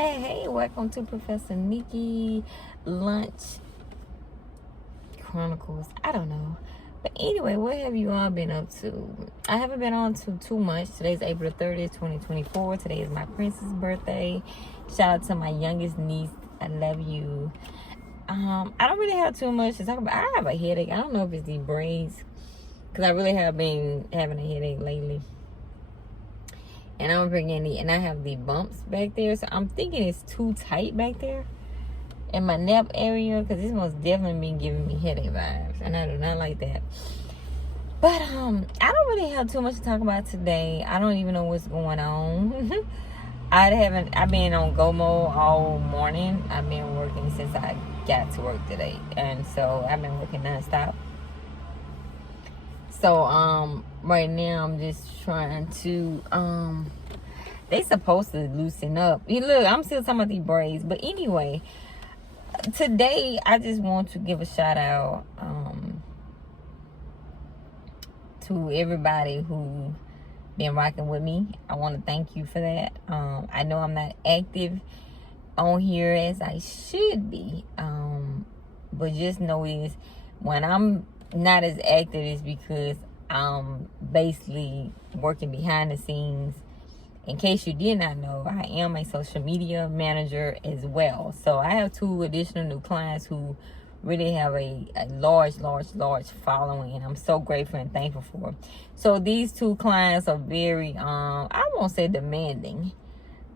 Hey, welcome to Professor Nikki Lunch Chronicles. I don't know. But anyway, what have you all been up to? I haven't been on to too much. Today's April 30th, 2024. Today is my princess' birthday. Shout out to my youngest niece. I love you. I don't really have too much to talk about. I have a headache. I don't know if it's these braids, because I really have been having a headache lately. And I'm bringing and I have the bumps back there, so I'm thinking it's too tight back there in my neck area, because this most definitely been giving me headache vibes, and I do not like that. But I don't really have too much to talk about today. I don't even know what's going on. I've been on go mode all morning. I've been working since I got to work today, and so I've been working nonstop. So right now I'm just trying to they supposed to loosen up. Look, I'm still talking about these braids, but anyway, today I just want to give a shout out to everybody who been rocking with me. I want to thank you for that. I know I'm not active on here as I should be, but just know is when I'm not as active is because I'm basically working behind the scenes. In case you did not know, I am a social media manager as well. So I have 2 additional new clients who really have a large following, and I'm so grateful and thankful for. So these 2 clients are very I won't say demanding,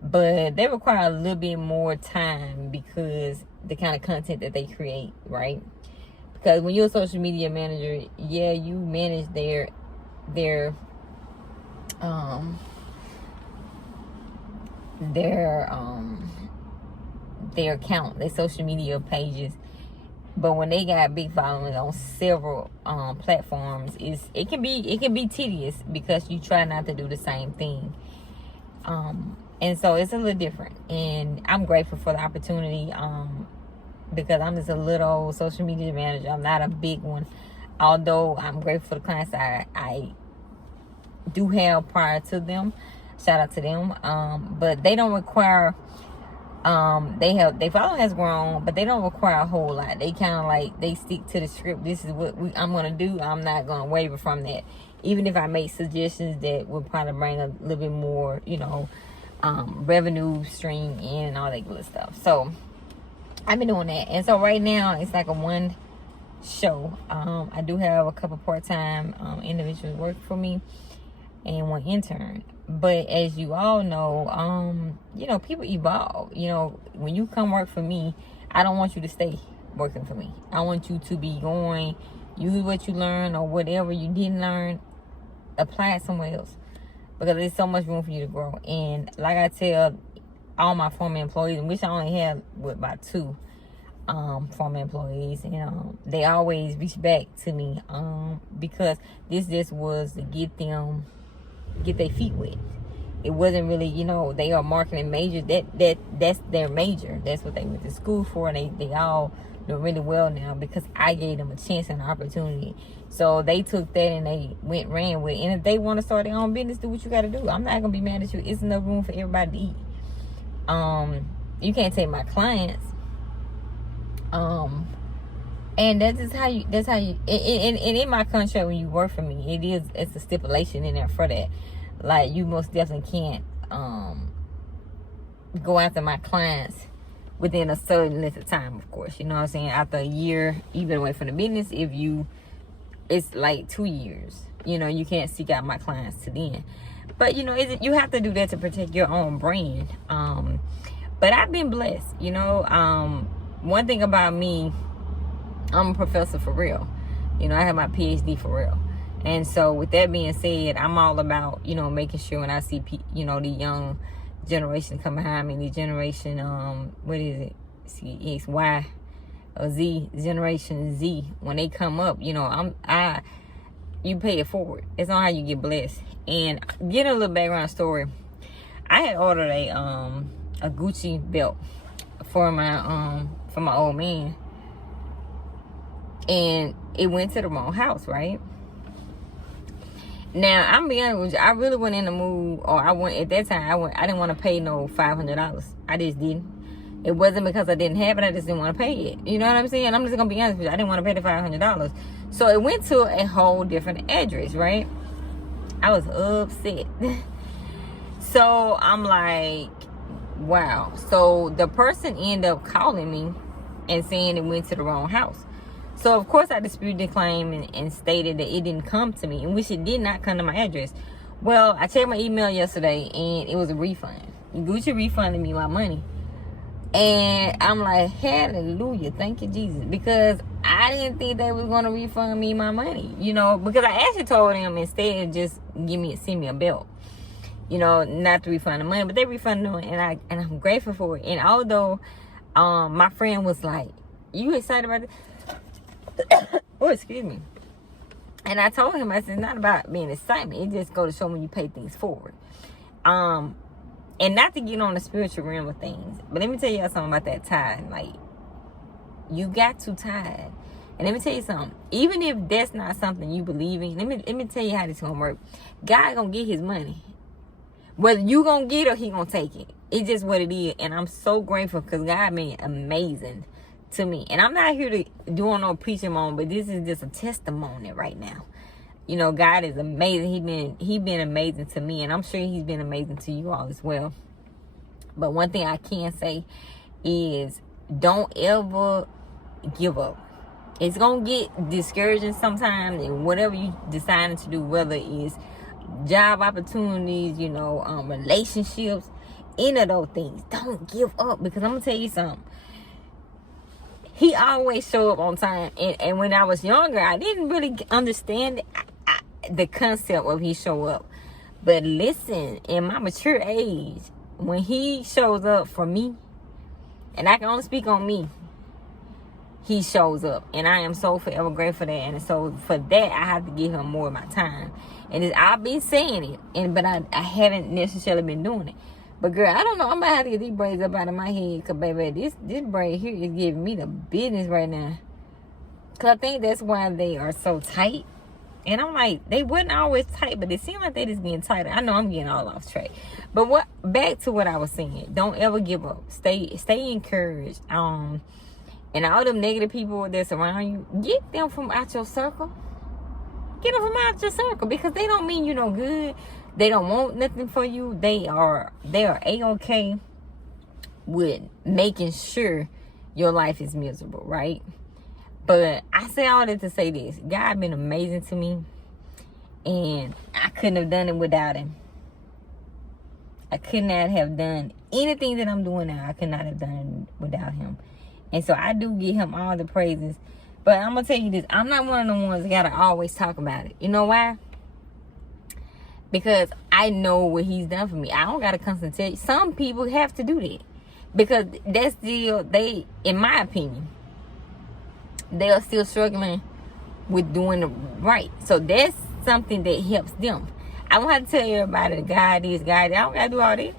but they require a little bit more time because the kind of content that they create, right? Because when you're a social media manager, yeah, you manage their account, their social media pages. But when they got big followings on several platforms, it can be tedious because you try not to do the same thing. And so it's a little different. And I'm grateful for the opportunity. Because I'm just a little social media manager. I'm not a big one. Although I'm grateful for the clients I do have prior to them. Shout out to them. But they don't require, their following has grown, but they don't require a whole lot. They kind of like, they stick to the script. This is what I'm going to do. I'm not going to waver from that. Even if I make suggestions that would probably bring a little bit more, revenue stream in and all that good stuff. So I've been doing that. And so right now it's like a one show. I do have a couple part-time individuals work for me and 1 intern. But as you all know, people evolve. When you come work for me, I don't want you to stay working for me. I want you to be going, use what you learn or whatever you didn't learn, apply it somewhere else. Because there's so much room for you to grow. And like I tell all my former employees, which I only have about 2 former employees, and they always reach back to me because this just was to get their feet wet. It wasn't really, they are marketing major. That's their major. That's what they went to school for, and they all do really well now because I gave them a chance and an opportunity. So they took that and they ran with it. And if they want to start their own business, do what you got to do. I'm not gonna be mad at you. It's enough room for everybody to eat. You can't take my clients. And that's how you and in my contract when you work for me, it's a stipulation in there for that. Like, you most definitely can't go after my clients within a certain length of time, of course. You know what I'm saying? After a year, you've been away from the business. It's like 2 years. You can't seek out my clients to then. But you have to do that to protect your own brand. But I've been blessed. One thing about me, I'm a professor for real. I have my PhD for real. And so with that being said, I'm all about, making sure when I see, the young generation come behind me, the generation, what is it? See, X, Y, or Z, Generation Z. When they come up, you pay it forward. It's not how you get blessed. And get a little background story. I had ordered a Gucci belt for my old man, and it went to the wrong house, right? Now, I'm be honest with you, I really wasn't in the mood, or at that time, I didn't want to pay no $500. I just didn't. It wasn't because I didn't have it, I just didn't want to pay it. You know what I'm saying? I'm just going to be honest with you, I didn't want to pay the $500. So it went to a whole different address, right? I was upset. So I'm like, wow. So the person ended up calling me and saying it went to the wrong house. So of course I disputed the claim and stated that it didn't come to me, in which it did not come to my address. Well, I checked my email yesterday and it was a refund. Gucci refunded me my money. And I'm like, hallelujah, thank you, Jesus. Because I didn't think they was going to refund me my money, you know, because I actually told them instead just send me a bill, you know, not to refund the money, but they refunded me, and I'm grateful for it. And although my friend was like, you excited about this? Oh, excuse me. And I told him, I said, it's not about being excitement. It just go to show when you pay things forward. And not to get on the spiritual realm of things, but let me tell y'all something about that tithe. Like, you got to tithe. And let me tell you something. Even if that's not something you believe in, let me tell you how this gonna work. God gonna get his money. Whether you gonna get it or he gonna take it. It's just what it is. And I'm so grateful because God been amazing to me. And I'm not here to do no preaching moment, but this is just a testimony right now. You know, God is amazing. He been amazing to me, and I'm sure he's been amazing to you all as well. But one thing I can say is don't ever give up. It's going to get discouraging sometimes, and whatever you deciding to do, whether it's job opportunities, you know, relationships, any of those things, don't give up, because I'm going to tell you something. He always show up on time. And when I was younger, I didn't really understand the concept of he show up. But listen, in my mature age, when he shows up for me, and I can only speak on me, he shows up. And I am so forever grateful for that. And so for that, I have to give him more of my time. And I've been saying it, but I haven't necessarily been doing it. But girl, I don't know. I'm about to have to get these braids up out of my head. Because, baby, this braid here is giving me the business right now. Because I think that's why they are so tight. And I'm like, they wasn't always tight, but it seemed like they just getting tighter. I know I'm getting all off track. But back to what I was saying. Don't ever give up. Stay encouraged. And all them negative people that's around you, get them from out your circle. Get them from out your circle. Because they don't mean you no good. They don't want nothing for you. They are A-okay with making sure your life is miserable, right? But I say all that to say this. God been amazing to me. And I couldn't have done it without him. I could not have done anything that I'm doing now. I could not have done it without him. And so I do give him all the praises. But I'm going to tell you this. I'm not one of the ones that got to always talk about it. You know why? Because I know what he's done for me. I don't got to constantly tell you. Some people have to do that. Because that's still, in my opinion, they are still struggling with doing it right. So that's something that helps them. I don't have to tell everybody that God is God. I don't got to do all that.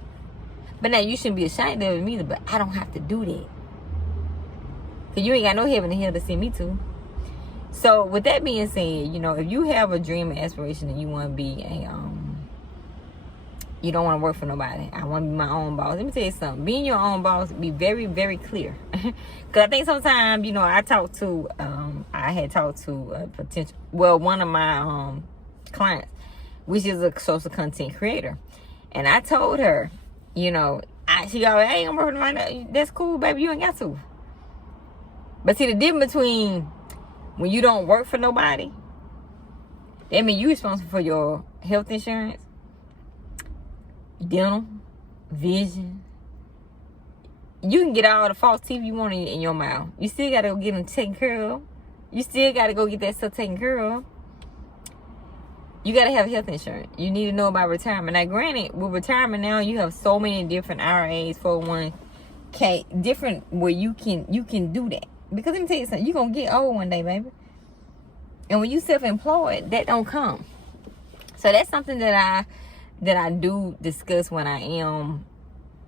But now you shouldn't be ashamed of it either. But I don't have to do that. Because you ain't got no heaven and hell to send me to. So with that being said, you know, if you have a dream and aspiration and you want to be you don't want to work for nobody. I want to be my own boss. Let me tell you something. Being your own boss, be very, very clear. Because I think sometimes, you know, I had talked to a potential, one of my clients, which is a social content creator. And I told her, you know, she go, I ain't gonna work for nobody. That's cool, baby. You ain't got to. But see, the difference between when you don't work for nobody, that means you responsible for your health insurance, dental, vision. You can get all the false teeth you want in your mouth. You still got to go get them taken care of. You still got to go get that stuff taken care of. You got to have health insurance. You need to know about retirement. Now, granted, with retirement now, you have so many different IRAs, 401k, different where you can do that. Because let me tell you something, you're going to get old one day, baby. And when you self-employed, that don't come. So that's something that I do discuss when I am,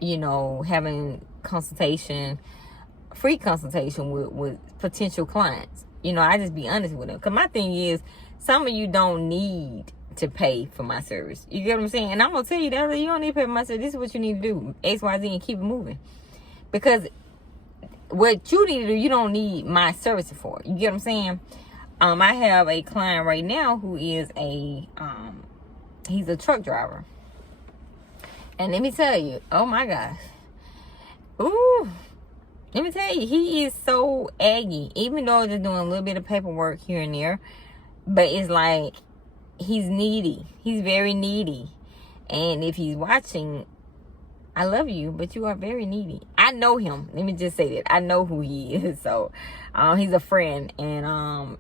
you know, having free consultation with potential clients. You know, I just be honest with them. Because my thing is, some of you don't need to pay for my service. You get what I'm saying? And I'm gonna tell you that you don't need to pay for my service. This is what you need to do. X, Y, Z, and keep it moving. Because what you need to do, you don't need my service for. You get what I'm saying? I have a client right now who is he's a truck driver. And let me tell you, oh my gosh. Ooh. Let me tell you, he is so aggy. Even though they're doing a little bit of paperwork here and there. But it's like, he's needy. He's very needy. And if he's watching, I love you, but you are very needy. I know him. Let me just say that. I know who he is. So, he's a friend. And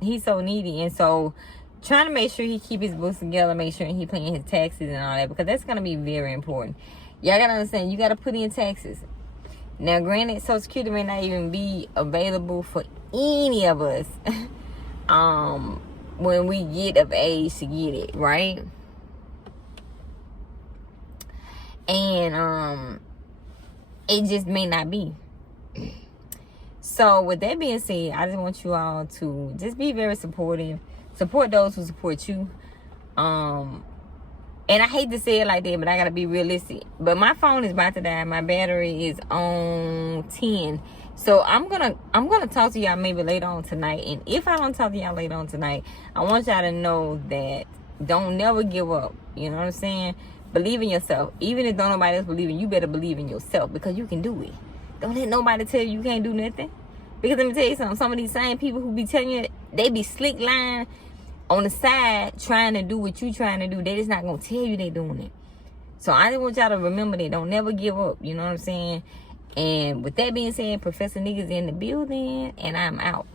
he's so needy. And so, trying to make sure he keep his books together, make sure he paying his taxes and all that, because that's going to be very important. Y'all got to understand, you got to put in taxes. Now, granted, Social Security may not even be available for any of us when we get of age to get it, right? And it just may not be. So, with that being said, I just want you all to just be very supportive. Support those who support you. And I hate to say it like that, but I gotta be realistic. But my phone is about to die. My battery is on 10. So I'm gonna talk to y'all maybe later on tonight. And if I don't talk to y'all later on tonight, I want y'all to know that don't never give up. You know what I'm saying? Believe in yourself. Even if don't nobody else believe in you, you better believe in yourself, because you can do it. Don't let nobody tell you can't do nothing. Because let me tell you something. Some of these same people who be telling you, they be slick lying on the side trying to do what you trying to do. They just not going to tell you they doing it. So I just want y'all to remember that. Don't never give up. You know what I'm saying? And with that being said, Professor Niggas in the building, and I'm out.